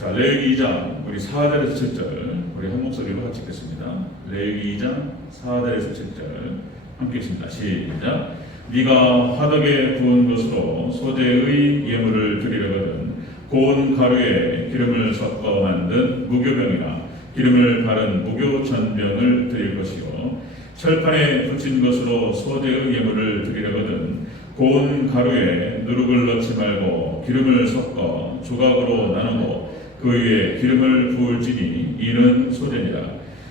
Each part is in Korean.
자, 레위기 2장 우리 4절에서 7절 우리 한 목소리로 같이 읽겠습니다. 레위기 2장 4절에서 7절 함께 읽습니다. 시작. 네가 화덕에 구운 것으로 소재의 예물을 드리려거든 고운 가루에 기름을 섞어 만든 무교병이나 기름을 바른 무교전병을 드릴 것이요 철판에 붙인 것으로 소재의 예물을 드리려거든 고운 가루에 누룩을 넣지 말고 기름을 섞어 조각으로 나누고 그 위에 기름을 부을지니 이는 소재니라.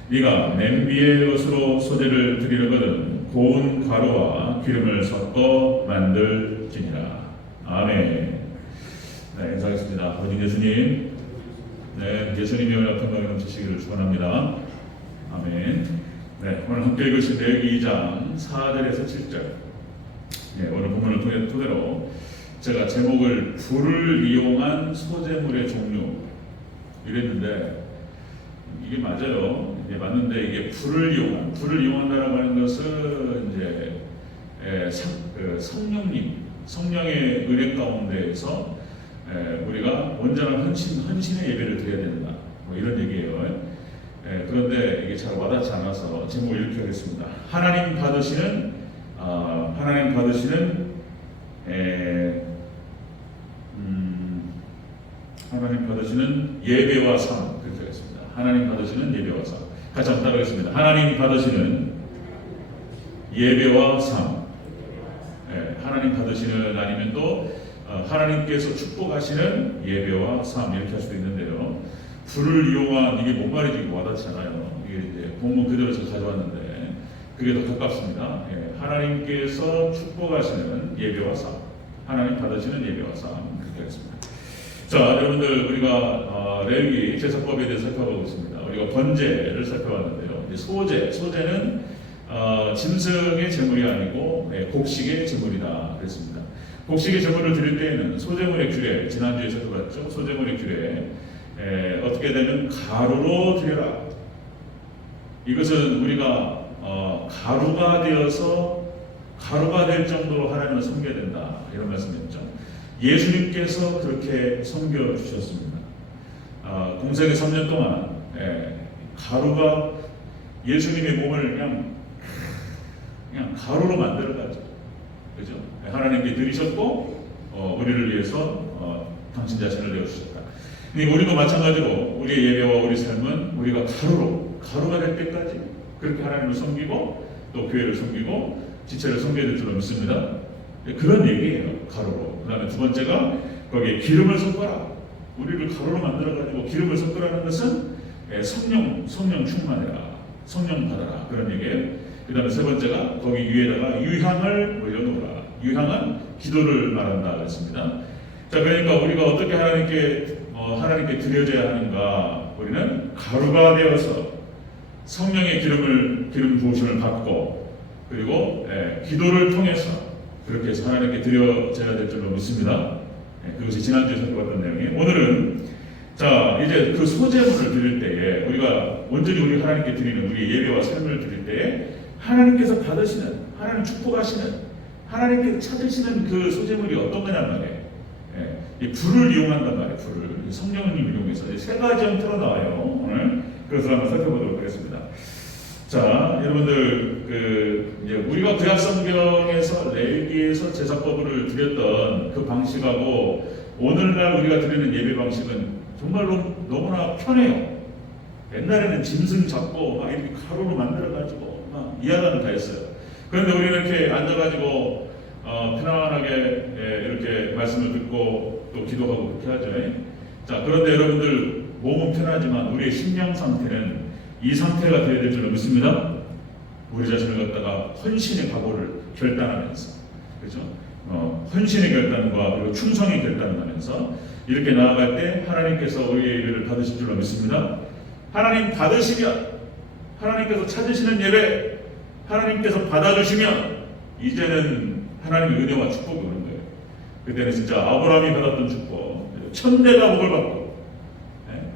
네가 냄비의 것으로 소재를 드리려거든 고운 가루와 기름을 섞어 만들지니라. 아멘. 네, 인사하겠습니다. 아버지 예수님, 네, 예수님의 연락한 마음 넘치시기를 축원합니다. 아멘. 네, 오늘 함께 읽으신 레위기 2장 4절에서 7절. 네, 오늘 본문을 토대로 제가 제목을 불을 이용한 소재물의 종류 이랬는데 이게 맞아요. 예, 맞는데 이게 불을 이용한다라고 하는 것은 이제 성령의 은혜 가운데에서 우리가 온전한 헌신의 예배를 드려야 된다. 뭐 이런 얘기예요. 그런데 이게 잘 와닿지 않아서 제목을 이렇게 하겠습니다. 하나님 받으시는 예배와 삶 그렇게 하겠습니다. 하나님 받으시는 예배와 삶. 같이 한번 따라하겠습니다. 하나님 받으시는 예배와 삶. 하나님 받으시는 아니면 또 하나님께서 축복하시는 예배와 삶 이렇게 할 수도 있는데요. 불을 이용한 이게 뭔 말인지 와닿지 않아요. 이게 이제 본문 그대로 제가 가져왔는데 그게 더 가깝습니다. 하나님께서 축복하시는 예배와 삶, 하나님 받으시는 예배와 삶 그렇게 하겠습니다. 자, 여러분들 우리가 레위기 제사법에 대해서 살펴보고 있습니다. 우리가 번제를 살펴봤는데요. 소제는 짐승의 제물이 아니고 곡식의 제물이다 그랬습니다. 곡식의 제물을 드릴 때에는 소제물의 규례, 지난주에 살펴봤죠. 소제물의 규례 어떻게 되면 가루로 드려라. 이것은 우리가 가루가 되어서 가루가 될 정도로 하나님을 섬겨야 된다 이런 말씀이었죠. 예수님께서 그렇게 섬겨 주셨습니다. 공생의 3년 동안 가루가 예수님의 몸을 그냥 가루로 만들어가죠. 그죠? 하나님께 드리셨고 우리를 위해서 당신 자신을 내어주셨다. 우리도 마찬가지로 우리의 예배와 우리 삶은 우리가 가루가 될 때까지 그렇게 하나님을 섬기고 또 교회를 섬기고 지체를 섬겨야 될 줄로 믿습니다. 그런 얘기예요. 가루로. 그 다음에 두 번째가 거기에 기름을 섞어라. 우리를 가루로 만들어가지고 기름을 섞으라는 것은 성령 충만해라. 성령 받아라. 그런 얘기예요. 그 다음에 세 번째가 거기 위에다가 유향을 올려놓으라. 유향은 기도를 말한다 그랬습니다. 자, 그러니까 우리가 어떻게 하나님께 드려져야 하는가? 우리는 가루가 되어서 성령의 기름 부으심을 받고 그리고 기도를 통해서 그렇게 해서 하나님께 드려져야 될 줄로 믿습니다. 그것이 지난주에 살펴봤던 내용이에요. 오늘은 자 이제 그 소제물을 드릴 때에 우리가 온전히 우리 하나님께 드리는 우리 예배와 삶을 드릴 때에 하나님께서 받으시는 하나님 축복하시는 하나님께서 찾으시는 그 소제물이 어떤 거냔 말이에요. 이 불을 이용한단 말이에요. 불을 성령님 이용해서 세 가지 형태로 나와요. 오늘 그것을 한번 살펴보도록 하겠습니다. 자, 여러분들 이제 우리가 구약 성경에서 레위기에서 제사법을 드렸던 그 방식하고 오늘날 우리가 드리는 예배 방식은 정말로 너무나 편해요. 옛날에는 짐승 잡고 막 이렇게 가루로 만들어가지고 막 이하단을 다 했어요. 그런데 우리는 이렇게 앉아가지고 편안하게 이렇게 말씀을 듣고 또 기도하고 그렇게 하죠. 자, 그런데 여러분들 몸은 편하지만 우리의 심령 상태는 이 상태가 되어야 될 줄로 믿습니다. 우리 자신을 갖다가 헌신의 각오를 결단하면서, 그렇죠? 헌신의 결단과 그리고 충성의 결단을 하면서 이렇게 나아갈 때 하나님께서 우리의 예배를 받으실 줄로 믿습니다. 하나님 받으시면, 하나님께서 찾으시는 예배, 하나님께서 받아주시면 이제는 하나님의 은혜와 축복이 오는 거예요. 그때는 진짜 아브라함이 받았던 축복, 천대가 복을 받고,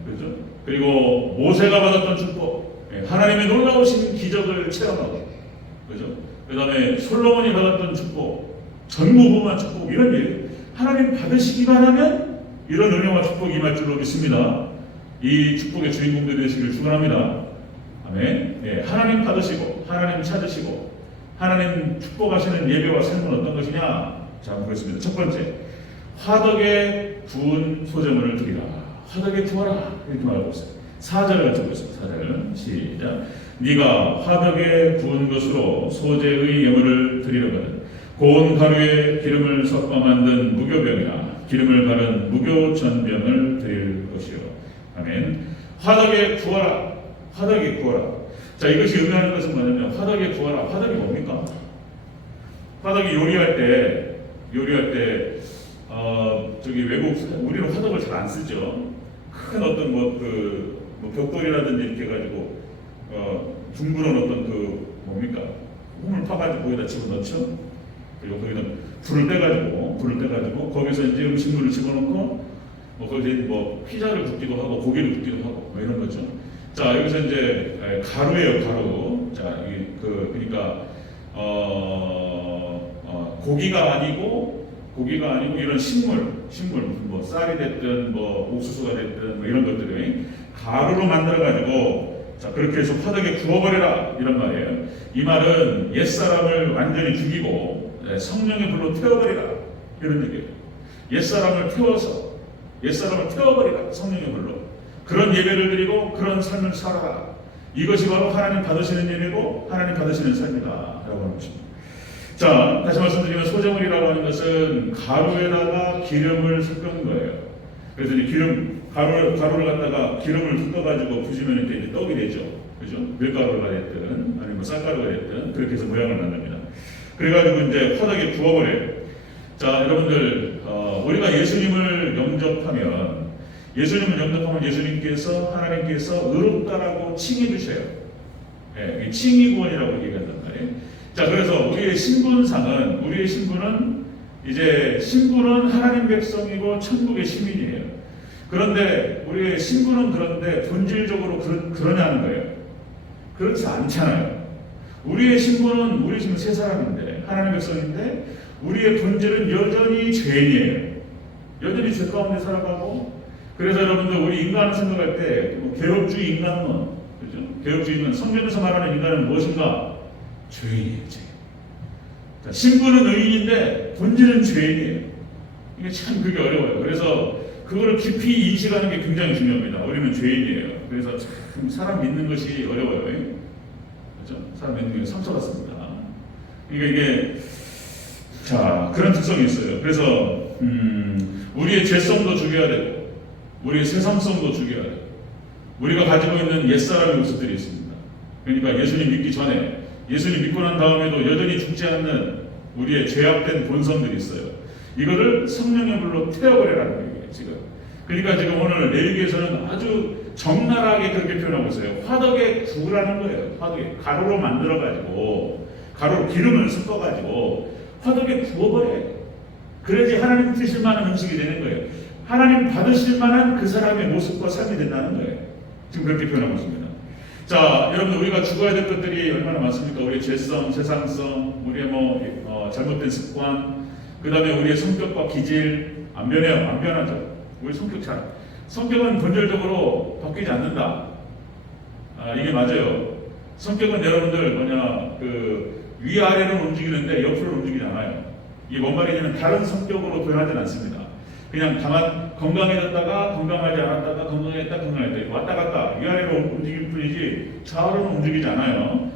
그렇죠? 그리고 모세가 받았던 축복, 하나님의 놀라우신 기적을 체험하고, 그렇죠? 그 다음에 솔로몬이 받았던 축복, 전무후무한 축복, 이런 일 하나님 받으시기만 하면 이런 은혜와 축복이 임할 줄로 믿습니다. 이 축복의 주인공들이 되시길 축원합니다. 아멘. 예, 하나님 받으시고 하나님 찾으시고 하나님 축복하시는 예배와 삶은 어떤 것이냐? 자, 보겠습니다. 첫 번째, 화덕에 구운 소제물을 드리라. 화덕에 구워라. 이렇게 말하고 있어요. 4절을 같이 보겠습니다. 4절 시작. 네가 화덕에 구운 것으로 소제의 예물을 드리려거든 고운 가루에 기름을 섞어 만든 무교병이나 기름을 바른 무교전병을 드릴 것이요. 아멘. 화덕에 구워라. 화덕에 구워라. 자, 이것이 의미하는 것은 뭐냐면 화덕에 구워라. 화덕이 뭡니까? 화덕이 요리할 때 저기 외국 우리는 화덕을 잘 안 쓰죠. 큰 어떤 뭐 벽돌이라든지 이렇게 해가지고 둥그런 어떤 뭡니까? 홈을 파가지고 거기다 집어넣죠. 그리고 거기는 불을 떼가지고 거기서 이제 음식물을 집어넣고 거기에 피자를 굽기도 하고 고기를 굽기도 하고 뭐 이런 거죠. 자, 여기서 이제 가루예요, 가루. 자, 그러니까 고기가 아니고 이런 식물 뭐 쌀이 됐든 뭐 옥수수가 됐든 뭐 이런 것들이 가루로 만들어가지고 자, 그렇게 해서 화덕에 구워버려라 이런 말이에요. 이 말은 옛사람을 완전히 죽이고 성령의 불로 태워버리라 이런 얘기예요. 옛사람을 태워버리라 성령의 불로. 그런 예배를 드리고 그런 삶을 살아라. 이것이 바로 하나님 받으시는 예배고 하나님 받으시는 삶이다 라고 하는 것입니다. 자, 다시 말씀드리면 소제물이라고 하는 것은 가루에다가 기름을 섞은 거예요. 그래서 이제 가루를 갖다가 기름을 섞어가지고 부시면 이제 떡이 되죠. 그죠? 밀가루가 됐든 아니면 쌀가루가 됐든 그렇게 해서 모양을 만듭니다. 그래가지고 이제 화덕에 구워버려요. 자, 여러분들 우리가 예수님을 영접하면 예수님께서 하나님께서 의롭다라고 칭해 주셔요. 예, 칭의 구원이라고 얘기한단 말이에요. 자, 그래서 우리의 신분은 이제 신분은 하나님 백성이고 천국의 시민이에요. 그런데 우리의 신분은 그런데 본질적으로 그러냐는 거예요. 그렇지 않잖아요. 우리 지금 세 사람인데 하나님 백성인데 우리의 본질은 여전히 죄인이에요. 여전히 죄 가운데 살아가고. 그래서 여러분들 우리 인간을 생각할 때 개혁주의 인간은 그죠? 개혁주의는 성경에서 말하는 인간은 무엇인가? 죄인이에요. 죄인. 자, 신분은 의인인데 본질은 죄인이에요. 이게 참 그게 어려워요. 그래서 그거를 깊이 인식하는 게 굉장히 중요합니다. 우리는 죄인이에요. 그래서 참 사람 믿는 것이 어려워요. 그렇죠? 사람 믿는 게 상처받습니다. 이게 자, 그런 특성이 있어요. 그래서 우리의 죄성도 죽여야 되고 우리의 세상성도 죽여야 되고 우리가 가지고 있는 옛사람의 모습들이 있습니다. 그러니까 예수님 믿기 전에 예수님 믿고 난 다음에도 여전히 죽지 않는 우리의 죄악된 본성들이 있어요. 이거를 성령의 불로 태워버리라는 거예요. 지금. 그러니까 지금 오늘 레위기에서는 아주 적나라하게 그렇게 표현하고 있어요. 화덕에 구우라는 거예요. 화덕에 가루로 만들어가지고 가루로 기름을 섞어가지고 화덕에 구워버려요. 그래야지 하나님 드실 만한 음식이 되는 거예요. 하나님 받으실 만한 그 사람의 모습과 삶이 된다는 거예요. 지금 그렇게 표현하고 있습니다. 자, 여러분 우리가 죽어야 될 것들이 얼마나 많습니까? 우리의 죄성, 세상성, 우리의 잘못된 습관, 그 다음에 우리의 성격과 기질 안 변해요. 안 변하죠. 우리 성격은 본질적으로 바뀌지 않는다. 이게 맞아요. 성격은 여러분들 위아래로 움직이는데 옆으로 움직이지 않아요. 이게 뭔 말이냐면 다른 성격으로 변하지 않습니다. 그냥 건강해졌다가 건강하지 않았다가 건강했다 왔다 갔다 위아래로 움직일 뿐이지 좌우로는 움직이지 않아요.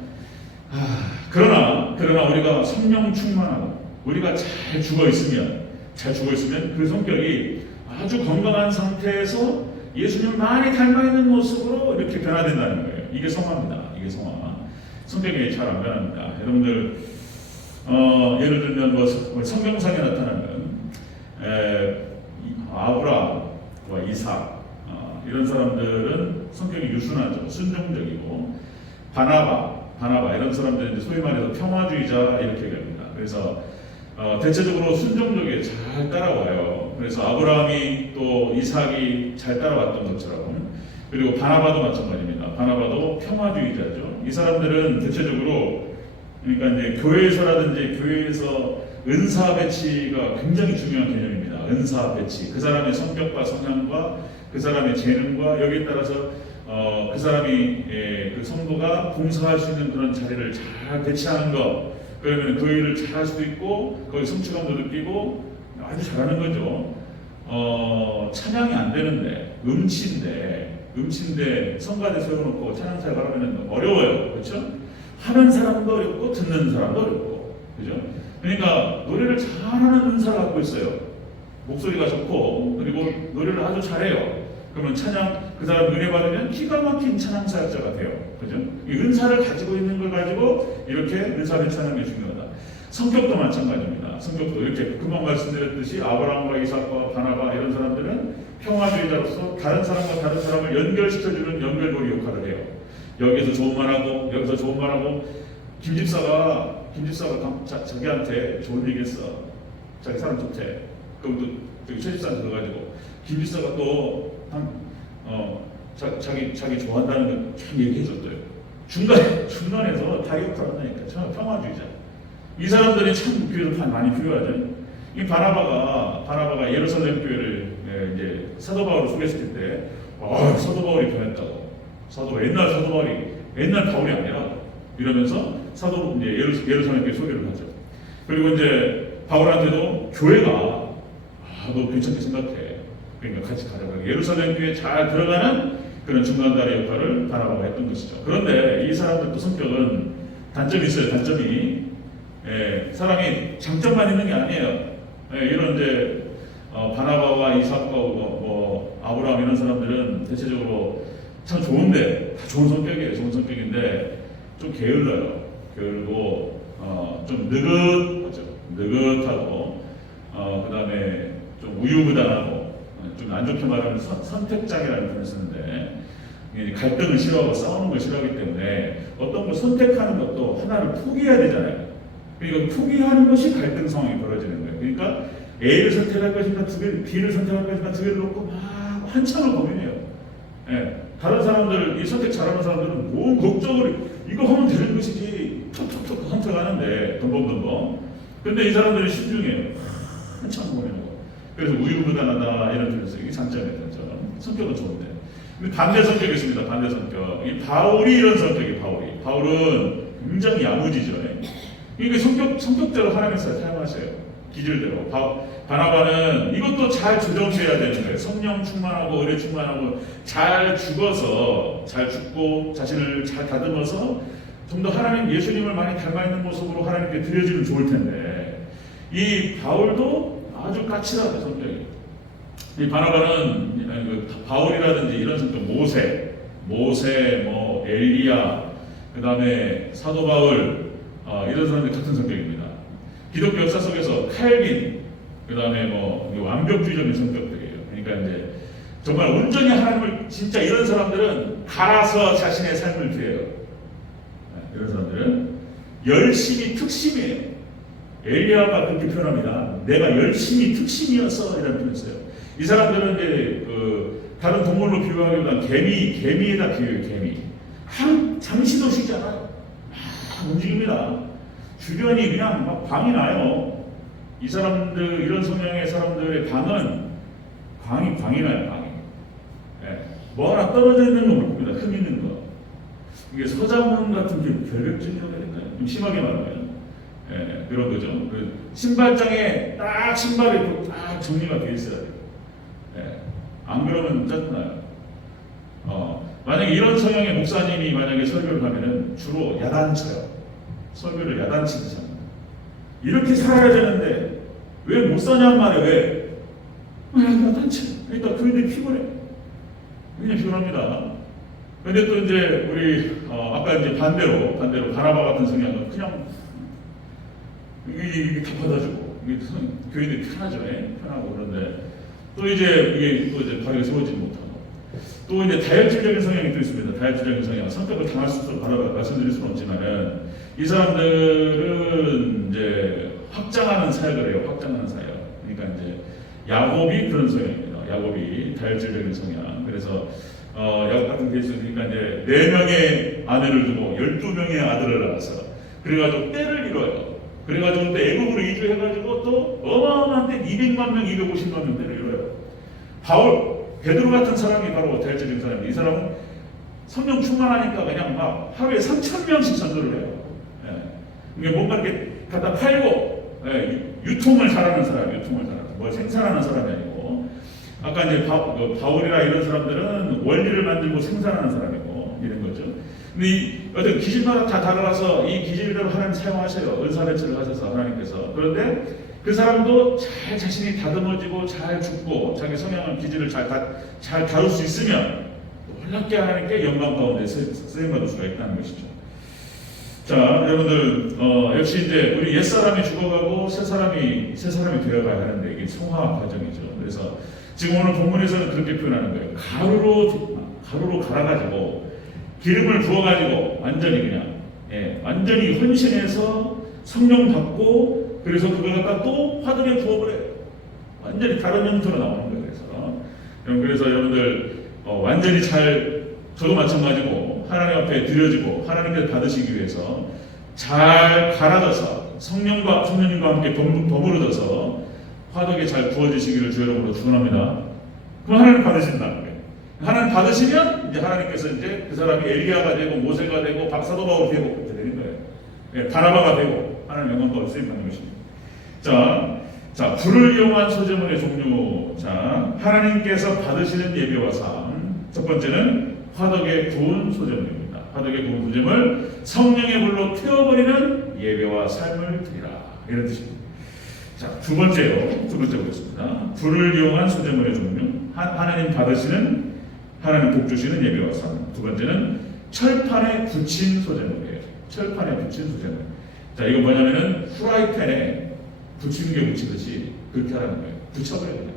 그러나 우리가 성령 충만하고 우리가 잘 죽어 있으면 그 성격이 아주 건강한 상태에서 예수님을 많이 닮아 있는 모습으로 이렇게 변화된다는 거예요. 이게 성화입니다. 이게 성화. 성격이 잘 안 변합니다. 여러분들 예를 들면 성경상에 나타나는 아브라함과 이삭 이런 사람들은 성격이 유순하죠. 순종적이고 바나바 이런 사람들은 소위 말해서 평화주의자 이렇게 얘기합니다. 그래서 대체적으로 순종적이게 잘 따라와요. 그래서 아브라함이 또 이삭이 잘 따라왔던 것처럼 그리고 바나바도 마찬가지입니다. 바나바도 평화주의자죠. 이 사람들은 대체적으로 그러니까 이제 교회에서 은사 배치가 굉장히 중요한 개념입니다. 은사 배치, 그 사람의 성격과 성향과 그 사람의 재능과 여기에 따라서 그 사람이 그 성도가 봉사할 수 있는 그런 자리를 잘 배치하는 것. 그러면 그 일을 잘 할 수도 있고 거기 성취감도 느끼고 아주 잘하는 거죠. 찬양이 안 되는데 음치인데 성가대 세워놓고 찬양사를 하면 어려워요. 그렇죠? 하는 사람도 어렵고 듣는 사람도 어렵고, 그죠? 그러니까 노래를 잘하는 은사를 갖고 있어요. 목소리가 좋고 그리고 노래를 아주 잘해요. 그러면 찬양 그 사람 은혜 받으면 기가 막힌 찬양사역자가 돼요. 그죠? 이 은사를 가지고 있는 걸 가지고 이렇게 은사를 찬양하는 게 중요하다. 성격도 마찬가지입니다. 성격도 이렇게 금방 말씀드렸듯이 아브라함과 이삭과 바나바 이런 사람들은 평화주의자로서 다른 사람과 다른 사람을 연결시켜주는 연결고리 역할을 해요. 여기서 좋은 말하고 여기서 좋은 말하고 김집사가 자기한테 좋은 얘기했어. 자기 사람 좋대. 그럼 또 저기 최집사한테 들어가지고 김집사가 또 자기 좋아한다는 걸 참 얘기해줬대요. 중간에서 다 역할한다니까. 참 평화주의자. 이 사람들이 참 교회도 많이 필요하죠. 이 바나바가 예루살렘 교회를 이제 사도 바울을 소개했을 때, 사도 바울이 변했다고. 옛날 바울이 아니라 이러면서 이제 예루살렘 교회 소개를 하죠. 그리고 이제 바울한테도 교회가 너 괜찮게 생각해. 그러니까 같이 가자고. 예루살렘 교회에 잘 들어가는 그런 중간다리 역할을 바나바가 했던 것이죠. 그런데 이 사람들도 성격은 단점이 있어요. 사람이 장점만 있는 게 아니에요. 이런 이제 바나바와 이삭과 아브라함 이런 사람들은 대체적으로 참 좋은데 다 좋은 성격인데 좀 게을고 좀 느긋하고 그 다음에 좀 우유부단하고 좀 안 좋게 말하면 선택장애라는 표현을 쓰는데 갈등을 싫어하고 싸우는 걸 싫어하기 때문에 어떤 걸 선택하는 것도 하나를 포기해야 되잖아요. 그러니까 포기하는 것이 갈등 상황이 벌어지는 거예요. 그러니까 A를 선택할 것인가 B를 선택할 것인가 두 개를 놓고 막 한참을 고민해요. 다른 사람들, 이 선택 잘하는 사람들은 뭔 걱정을 이거 하면 되는 것이지 톡톡톡 선택하는데 덤벙덤벙. 근데 이 사람들은 신중해요. 한참 고민하고. 그래서 우유부단하다 이런 뜻에서 이게 장점이에요. 성격은 좋은데. 근데 반대 성격이 있습니다. 반대 성격. 이 바울이 이런 성격이 바울은 굉장히 야무지죠. 그러니까 성격대로 하나님께서 사용하셔요. 기질대로. 바나바는 이것도 잘 조정해야 되는 거예요. 성령 충만하고 은혜 충만하고 잘 죽고 자신을 잘 다듬어서 좀 더 하나님 예수님을 많이 닮아 있는 모습으로 하나님께 드려지면 좋을 텐데 이 바울도 아주 까칠하다 성격이. 이 바나바는 바울이라든지 이런 성격 모세 엘리야 그 다음에 사도 바울 이런 사람들 같은 성격입니다. 기독교 역사 속에서 칼빈 그 다음에 완벽주의적인 성격들이에요. 그러니까 이제 정말 온전히 하나님을 진짜 이런 사람들은 갈아서 자신의 삶을 드려요. 이런 사람들은 열심히 특심이에요. 엘리야가 그렇게 표현합니다. 내가 열심히 특심이었어 이런 표현을 써요. 이 사람들은 이제 다른 동물로 비유하기보다는 개미에다 비유해요. 개미. 잠시도 쉬지 않아요. 막 움직입니다. 주변이 그냥 막 광이 나요. 이 사람들 이런 성향의 사람들의 광은 광이 나요. 뭐 하나 떨어져 있는 거 볼 겁니다. 흠 있는 거. 이게 서자문 같은 게 결벽증이라고 해야 될까요? 좀 심하게 말하면 그런 거죠. 신발장에 딱 신발이 딱 정리가 되어 있어야 돼요. 안 그러면 짜증나요. 만약에 이런 성향의 목사님이 만약에 설교를 하면은 주로 야단쳐요. 설교를 야단치듯이 합니다. 이렇게 살아야 되는데 왜 못 사냔 말이에요. 왜? 야단쳐. 그러니까 교인들이 피곤해. 굉장히 피곤합니다. 근데 또 이제 우리 아까 이제 반대로 바나바 같은 성향은 그냥 이게 다 받아주고 교인들이 편하죠. 편하고. 그런데 또 이제 이게 또 이제 바르게 세워지지 못하고 또 이제 다혈질적인 성향이 또 있습니다. 다혈질적인 성향, 성격을 당할 수 있도록 바로 말씀드릴 수는 없지만은 이 사람들은 이제 확장하는 사역을 해요. 확장하는 사역. 그러니까 이제 야곱이 그런 성향입니다. 야곱이 다혈질적인 성향. 그래서 야곱 같은 케이스 그러니까 이제 4명의 아내를 두고 12명의 아들을 낳아서 그래가지고 때를 이뤄요. 그래가지고 또 애국으로 이주해가지고 또 어마어마한데 200만 명, 250만 명대를 이뤄요. 베드로 같은 사람이 바로 대표적인 사람이, 이 사람은 성령 충만하니까 그냥 막 하루에 3,000명씩 전도를 해요. 이게 뭔가 이렇게 갖다 팔고, 유통을 잘하는 사람, 뭐 생산하는 사람이 아니고, 아까 이제 바울이라 이런 사람들은 원리를 만들고 생산하는 사람이고 이런 거죠. 근데 이 어떤 기질마다 다 달라서 이 기질대로 하나님 사용하셔요. 은사배치를 하셔서 하나님께서. 그런데 그 사람도 잘 자신이 다듬어지고 잘 죽고 자기 성향을 기질을 잘 다룰 수 있으면 놀랍게 하나님께 영광 가운데 쓰임받을 수가 있다는 것이죠. 자, 여러분들 역시 이제 우리 옛 사람이 죽어가고 새 사람이 되어가야 하는데 이게 성화 과정이죠. 그래서 지금 오늘 본문에서는 그렇게 표현하는 거예요. 가루로 갈아가지고 기름을 부어가지고 완전히 그냥 완전히 헌신해서 성령 받고 그래서 그걸 갖다 또 화덕에 부어버려요. 완전히 다른 형태로 나오는 거예요. 그래서 여러분들 완전히 저도 마찬가지고 하나님 앞에 드려지고 하나님께서 받으시기 위해서 잘 갈아져서 성령님과 함께 더불어져서 화덕에 잘 부어지시기를 주 여러분으로 축원합니다. 그럼 하나님 받으신다는 거예요. 하나님 받으시면 이제 하나님께서 이제 그 사람이 엘리야가 되고 모세가 되고 사도 바울이 되고 그렇게 되는 거예요. 바나바가 되고 하나님 영광 가운데 쓰임받는 것입니다. 자, 불을 이용한 소재물의 종류. 자, 하나님께서 받으시는 예배와 삶. 첫 번째는 화덕에 구운 소재물입니다. 화덕에 구운 소재물, 성령의 불로 태워버리는 예배와 삶을 드리라. 이런 뜻입니다. 자, 두 번째 보겠습니다. 불을 이용한 소재물의 종류. 하나님 받으시는, 하나님 복 주시는 예배와 삶. 두 번째는 철판에 붙인 소재물이에요. 철판에 붙인 소재물. 자, 이건 뭐냐면은 후라이팬에 붙이는 게 붙이듯이 그렇게 하라는 거예요. 붙여버려야 돼요.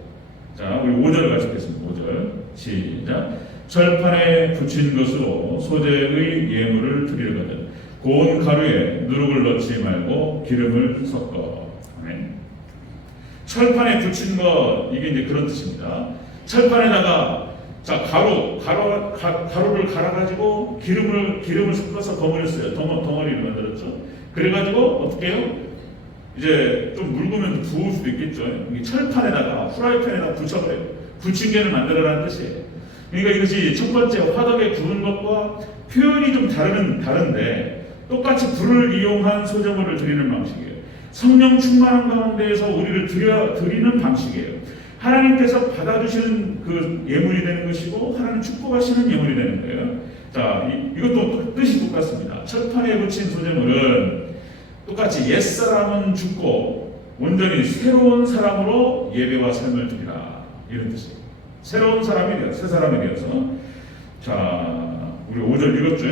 자, 우리 5절 가시겠습니다. 5절. 시작. 철판에 붙인 것으로 소재의 예물을 드리거든 고운 가루에 누룩을 넣지 말고 기름을 섞어. 아멘. 철판에 붙인 것, 이게 이제 그런 뜻입니다. 철판에다가 가루를 갈아가지고 기름을 섞어서 버무렸어요. 덩어리를 만들었죠. 그래가지고 어떻게 해요? 이제 좀 묽으면 부을 수도 있겠죠. 철판에다가 후라이팬에다가 붙여버려요. 부침개를 만들어라는 뜻이에요. 그러니까 이것이 첫 번째 화덕에 구운 것과 표현이 좀 다른데 똑같이 불을 이용한 소재물을 드리는 방식이에요. 성령 충만한 가운데에서 우리를 드리는 방식이에요. 하나님께서 받아주시는 그 예물이 되는 것이고 하나님 축복하시는 예물이 되는 거예요. 자, 이것도 뜻이 똑같습니다. 철판에 붙인 소재물은 똑같이 옛사람은 죽고 온전히 새로운 사람으로 예배와 삶을 드리라. 이런 뜻이에요. 새로운 사람이 되어, 새 사람이 되어서. 자, 우리 5절 읽었죠?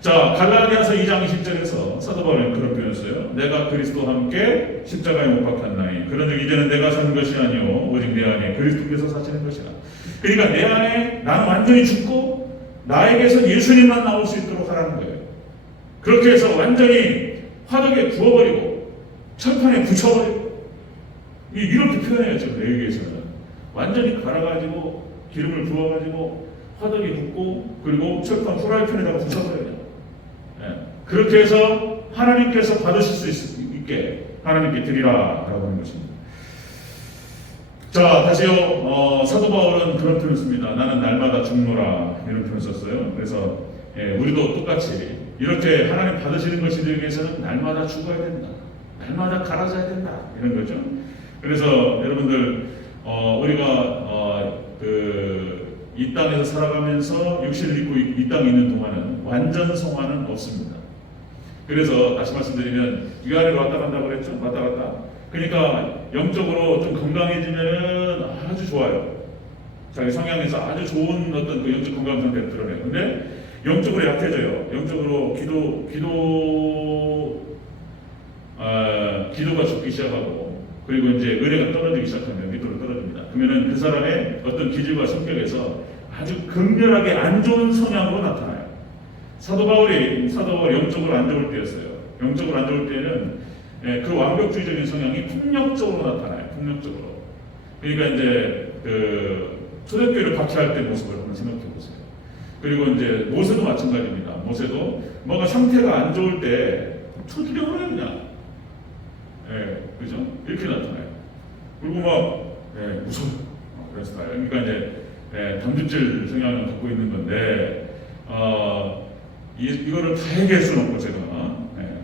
자, 갈라디아서 2장 20절에서 사도 바울은 그런 표현을 써요. 내가 그리스도와 함께 십자가에 못 박혔나니 그런즉 이제는 내가 사는 것이 아니요 오직 내 안에 그리스도께서 사시는 것이라. 그러니까 내 안에 나는 완전히 죽고 나에게서 예수님만 나올 수 있도록 하라는 거예요. 그렇게 해서 완전히 화덕에 부어버리고 철판에 붙여버리고 이렇게 표현해요. 지금 레위기에서는 완전히 갈아가지고 기름을 부어가지고 화덕에 붓고 그리고 철판 후라이팬에다가 붙여버려요. 그렇게 해서 하나님께서 받으실 수 있게 하나님께 드리라 라고 하는 것입니다. 자, 다시요. 사도 바울은 그런 표현을 씁니다. 나는 날마다 죽노라 이런 표현을 썼어요. 그래서 우리도 똑같이 이렇게 하나님 받으시는 것이 되기 위해서는 날마다 죽어야 된다. 날마다 갈아져야 된다. 이런 거죠. 그래서 여러분들 우리가 이 땅에서 살아가면서 육신을 입고 이 땅에 있는 동안은 완전 성화는 없습니다. 그래서 다시 말씀드리면 위아래로 왔다 간다 그랬죠? 왔다 갔다. 그러니까 영적으로 좀 건강해지면 아주 좋아요. 자기 성향에서 아주 좋은 어떤 그 영적 건강 상태를 드러내요. 근데 영적으로 약해져요. 영적으로 기도가 죽기 시작하고 그리고 이제 의뢰가 떨어지기 시작하면 밑으로 떨어집니다. 그러면은 그 사람의 어떤 기질과 성격에서 아주 극렬하게 안 좋은 성향으로 나타나요. 사도 바울이 영적으로 안 좋을 때였어요. 영적으로 안 좋을 때는 그 완벽주의적인 성향이 폭력적으로 나타나요. 폭력적으로. 그러니까 이제 초대교회를 박해할 때 모습을 한번 생각해 보세요. 그리고 이제 모세도 마찬가지입니다. 모세도 뭔가 상태가 안 좋을 때 두드려 버려요. 그냥 그죠? 이렇게 나타나요. 그리고 막 무서워. 그런 스타일. 그러니까 이제 담즙질 성향을 갖고 있는 건데 이거를 다 얘기할 수는 없고 제가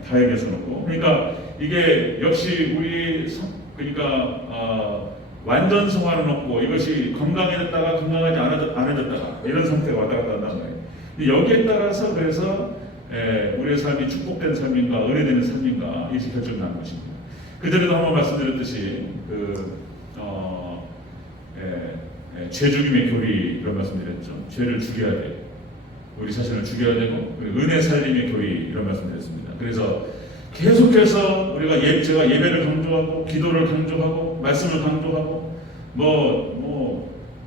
다 얘기할 수는 없고 그러니까 이게 역시 우리 그러니까 완전 성화는 없고 이것이 건강해졌다가 건강하지 않아졌다가 이런 상태가 왔다 갔다 한다는 거예요. 근데 여기에 따라서 그래서 우리의 삶이 축복된 삶인가 은혜되는 삶인가 이것이 결정나는 것입니다. 그전에도 한번 말씀드렸듯이 죄 죽임의 교리 이런 말씀드렸죠. 죄를 죽여야 돼. 우리 자신을 죽여야 되고 은혜 살림의 교리 이런 말씀드렸습니다. 그래서 계속해서 우리가 제가 예배를 강조하고 기도를 강조하고 말씀을 강조하고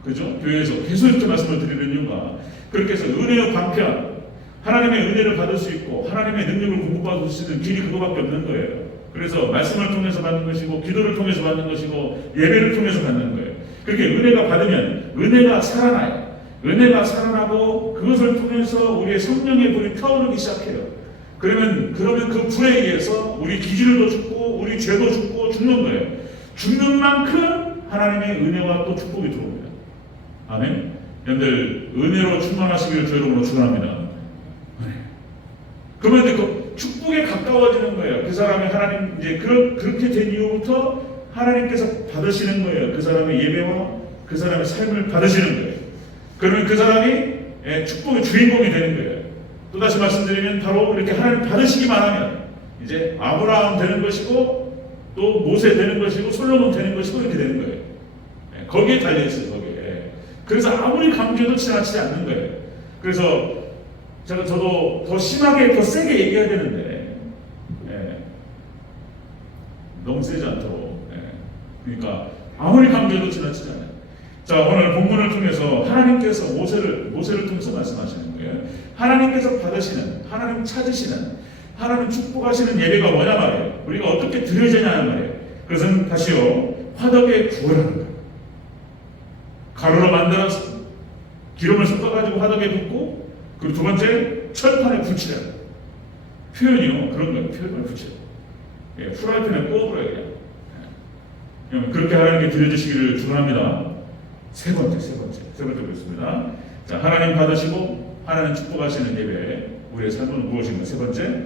그죠? 교회에서 계속 이렇게 말씀을 드리는 이유가 그렇게 해서 은혜의 방편 하나님의 은혜를 받을 수 있고 하나님의 능력을 공급받을 수 있는 길이 그거밖에 없는 거예요. 그래서 말씀을 통해서 받는 것이고 기도를 통해서 받는 것이고 예배를 통해서 받는 거예요. 그렇게 은혜가 받으면 은혜가 살아나요. 은혜가 살아나고 그것을 통해서 우리의 성령의 불이 타오르기 시작해요. 그러면 그 불에 의해서 우리 기질도 죽고 우리 죄도 죽고 죽는 거예요. 죽는 만큼 하나님의 은혜와 또 축복이 들어옵니다. 아멘. 여러분들 은혜로 충만하시기를 주 이름으로 축원합니다. 그러면 이제 그 축복에 가까워지는 거예요. 그 사람이 하나님 이제 그렇게 된 이후부터 하나님께서 받으시는 거예요. 그 사람의 예배와 그 사람의 삶을 받으시는 거예요. 그러면 그 사람이 축복의 주인공이 되는 거예요. 또다시 말씀드리면 바로 이렇게 하나님 받으시기만 하면 이제 아브라함 되는 것이고 또 모세 되는 것이고 솔로몬 되는 것이고 이렇게 되는 거예요. 거기에 달려있어요. 거기에. 그래서 아무리 강조해도 지나치지 않는 거예요. 그래서 저도 더 심하게 더 세게 얘기해야 되는데 너무 세지 않도록 그러니까 아무리 강조해도 지나치지 않아요. 자, 오늘 본문을 통해서 하나님께서 모세를 통해서 말씀하시는 거예요. 하나님께서 받으시는, 하나님 찾으시는, 하나님 축복하시는 예배가 뭐냐 말이에요. 우리가 어떻게 드려지냐 말이에요. 그것은 다시요, 화덕에 구워라는 거예요. 가루로 만들어서 기름을 섞어가지고 화덕에 붓고, 그리고 두 번째 철판에 붙이라. 표현이요, 그런 거예요. 표현을 붙여요. 프라이팬에 구워버려야 돼요. 그렇게 하나님께 드려주시기를 축원합니다. 세 번째 보겠습니다. 자, 하나님 받으시고 하나님 축복하시는 예배, 우리의 삶은 무엇인가? 세 번째,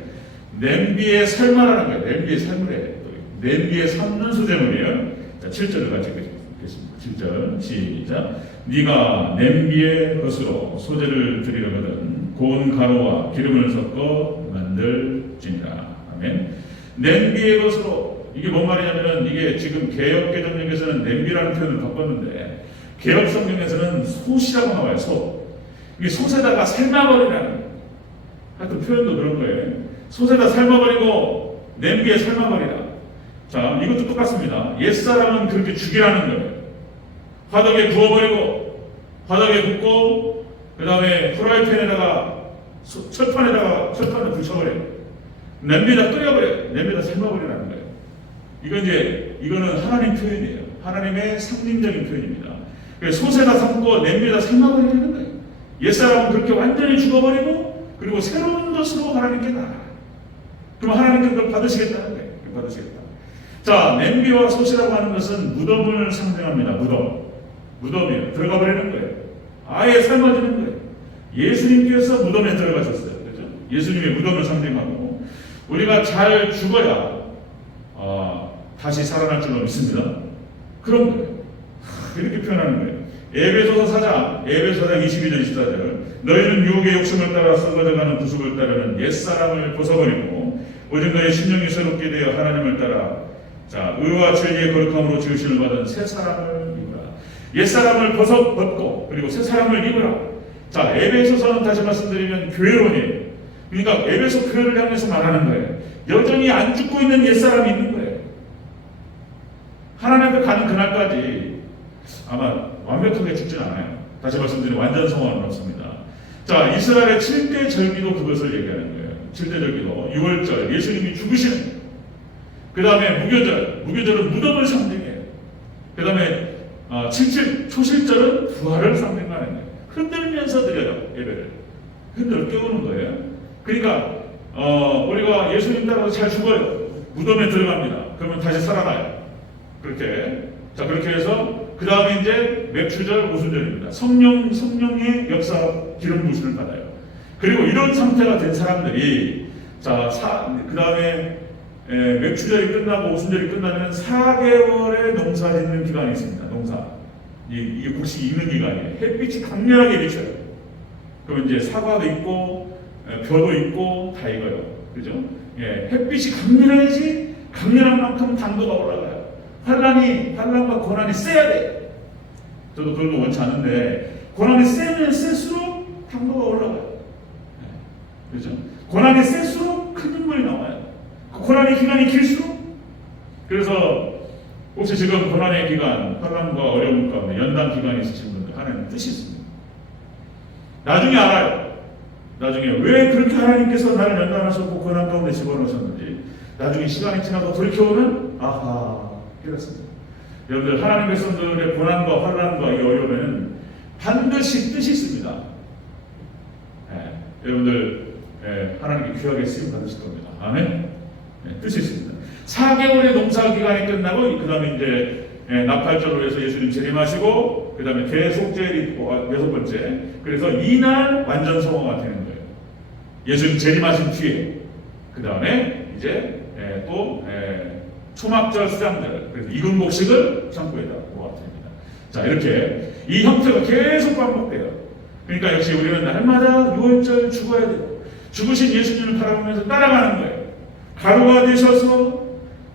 냄비에 삶아라는 거예요. 냄비에 삶으래. 냄비에 삶는 소재물이에요. 자, 7절을 같이 읽겠습니다. 7절 시작. 네가 냄비에 것으로 소재를 드리려거든 고운 가루와 기름을 섞어 만들지니라. 아멘. 냄비의 것으로 이게 뭔 말이냐면은 이게 지금 개역개정역에서는 냄비라는 표현을 바꿨는데 개역성경에서는 솥이라고 나와요. 솥. 이게 솥에다가 삶아버리라는 하여튼 표현도 그런 거예요. 솥에다 삶아버리고 냄비에 삶아버리라. 자, 이것도 똑같습니다. 옛사람은 그렇게 죽이라는 거예요. 화덕에 구워버리고 화덕에 굽고 그 다음에 프라이팬에다가 철판에 붙여버려요. 냄비에다 끓여버려요. 냄비에다 삶아버리라는 거예요. 이거는 하나님 표현이에요. 하나님의 상징적인 표현입니다. 솥에다 삶고 냄비에다 삶아버리는 거예요. 옛사람은 그렇게 완전히 죽어버리고 그리고 새로운 것으로 하나님께 나아가요. 그럼 하나님께 그걸 받으시겠다는 거예요. 받으시겠다. 자, 냄비와 솥이라고 하는 것은 무덤을 상징합니다. 무덤이에요. 들어가 버리는 거예요. 아예 삶아지는 거예요. 예수님께서 무덤에 들어가셨어요. 그렇죠? 예수님의 무덤을 상징하고 우리가 잘 죽어야 다시 살아날 줄로 믿습니다. 그런 거예요. 이렇게 표현하는 거예요. 에베소서 4장 22절 24절 너희는 유혹의 욕심을 따라 썩어져가는 구속을 따르는 옛사람을 벗어버리고 오직 너희 심령이 새롭게 되어 하나님을 따라 자 의와 진리의 거룩함으로 지으심을 받은 새 사람을 입으라. 옛사람을 벗고 그리고 새 사람을 입으라. 자, 에베소서는 다시 말씀드리면 교회론이에요. 그러니까 에베소 교회를 향해서 말하는 거예요. 여전히 안 죽고 있는 옛사람이 있는 거예요. 하나님 앞에 가는 그날까지 아마 완벽하게 죽진 않아요. 다시 말씀드리면 완전 성화는 없습니다. 자, 이스라엘의 7대 절기도 그것을 얘기하는 거예요. 7대 절기도 6월절 예수님이 죽으시는 거예요. 그 다음에 무교절은 무덤을 상징해요. 그 다음에 초실절은 부활을 상징하는 거예요. 흔들면서 드려요. 예배를 흔들어 깨우는 거예요. 그러니까 우리가 예수님 따라서 잘 죽어요. 무덤에 들어갑니다. 그러면 다시 살아나요. 그렇게. 자, 그렇게 해서 그 다음에 이제 맥주절, 오순절입니다. 성령의 역사 기름 부으심을 받아요. 그리고 이런 상태가 된 사람들이 자, 그 다음에 맥주절이 끝나고 오순절이 끝나면 4개월의 농사 짓는 기간이 있습니다. 농사. 이게 곡식이 익는 기간이에요. 햇빛이 강렬하게 비쳐요. 그럼 이제 사과도 있고 벼도 있고 다 익어요. 그죠? 예, 햇빛이 강렬해야지 강렬한 만큼 당도가 올라가요. 환란과 고난이 세야 돼. 저도 그런 거 원치 않은데 고난이 세면 셀수록 당도가 올라가요. 예, 그죠? 고난이 셀수록 큰 눈물이 나와요. 그 고난의 기간이 길수록. 그래서 혹시 지금 고난의 기간, 환란과 어려움 가운데 연단 기간이 있으신 분들 하나님 뜻이 있습니다. 나중에 알아요. 나중에 왜 그렇게 하나님께서 나를 연단하셨고 고난 가운데 집어넣으셨는지 나중에 시간이 지나고 돌이켜보면 아하 깨닫습니다. 여러분들 하나님의 백성들의 고난과 환란과 이 어려움에는 반드시 뜻이 있습니다. 여러분들 하나님께 귀하게 쓰임 받으실 겁니다. 아멘. 뜻이 있습니다. 4개월의 농사 기간이 끝나고 그 다음에 이제 나팔절로 해서 예수님 재림하시고 그 다음에 대속죄일이 6번째. 그래서 이날 완전 성화가 되는 거예요. 예수님 재림하신 뒤에 그 다음에 이제 또 초막절 수장절 그래서 익은 곡식을 창고에다 모아드립니다. 자, 이렇게 이 형태가 계속 반복돼요. 그러니까 역시 우리는 날마다 6월절 죽어야 돼요. 죽으신 예수님을 바라보면서 따라가는 거예요. 가루가 되셔서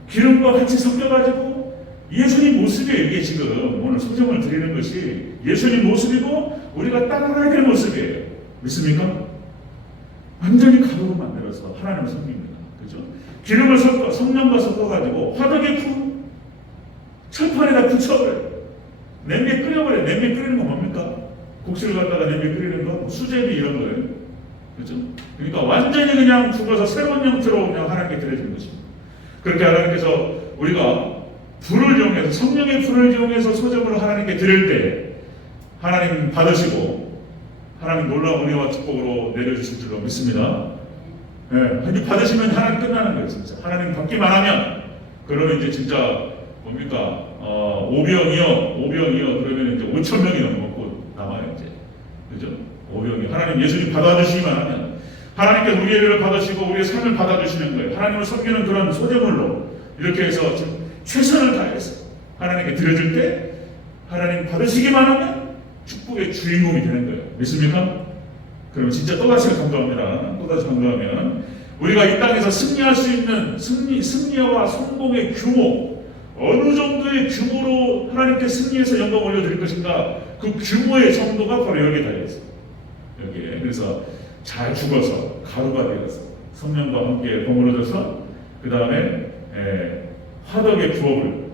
기름과 같이 섞여가지고 예수님 모습이에요. 이게 지금 오늘 소정을 드리는 것이 예수님 모습이고 우리가 따라가야 될 모습이에요. 믿습니까? 완전히 가루로 만들어서 하나님을 섬깁니다. 그죠? 기름을 섞어 성령과 섞어가지고 화덕에 철판에다 붙여버려요. 냄비에 끓여버려요. 냄비에 끓이는 건 뭡니까? 국수를 갖다가 냄비에 끓이는 거, 수제비 이런 거예요. 그죠? 그러니까 완전히 그냥 죽어서 새로운 형태로 그냥 하나님께 드려진 것입니다. 그렇게 하나님께서 우리가 불을 이용해서 성령의 불을 이용해서 소정을 하나님께 드릴 때 하나님 받으시고 하나님 놀라운 은혜와 축복으로 내려주실 줄로 믿습니다. 네, 받으시면 하나님 끝나는 거예요. 진짜 하나님 받기만 하면 그러면 이제 진짜 뭡니까? 5병이요 그러면 이제 5,000명이 넘고 남아요. 이제 그죠? 5병이 하나님 예수님 받아주시기만 하면 하나님께서 우리의 예배를 받으시고 우리의 삶을 받아주시는 거예요. 하나님을 섬기는 그런 소재물로 이렇게 해서 최선을 다해서 하나님께 드려줄 때 하나님 받으시기만 하면 축복의 주인공이 되는 거예요. 믿습니까? 그러면 진짜 또다시 강조합니다. 또다시 강조하면 우리가 이 땅에서 승리할 수 있는 승리와 성공의 규모 어느 정도의 규모로 하나님께 승리해서 영광 올려드릴 것인가 그 규모의 정도가 바로 여기에 달려있어요. 여기에. 그래서 잘 죽어서 가루가 되어서 성령과 함께 버무려져서 그 다음에 화덕의 부업을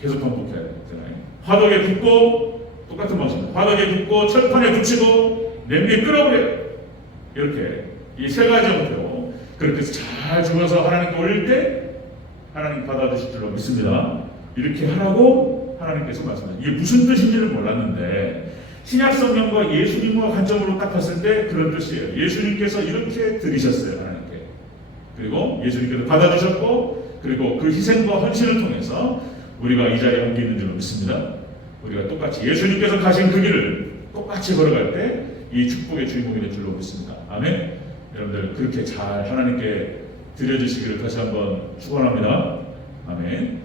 계속 반복해야 되잖아요. 화덕에 붓고 똑같은 방식입니다. 화덕에 붓고 철판에 붙이고 냄비에 끓여버려요. 이렇게 이 세 가지 형태로 그렇게 해서 잘 죽어서 하나님께 올릴 때 하나님 받아주실 줄로 믿습니다. 이렇게 하라고 하나님께서 말씀하셨어요. 이게 무슨 뜻인지는 몰랐는데 신약 성경과 예수님과 관점으로 딱 봤을 때 그런 뜻이에요. 예수님께서 이렇게 드리셨어요. 하나님께. 그리고 예수님께서 받아주셨고 그리고 그 희생과 헌신을 통해서 우리가 이 자리에 함께 있는 줄로 믿습니다. 우리가 똑같이 예수님께서 가신 그 길을 똑같이 걸어갈 때 이 축복의 주인공이 될 줄로 믿습니다. 아멘. 여러분들 그렇게 잘 하나님께 드려주시기를 다시 한번 축원합니다. 아멘.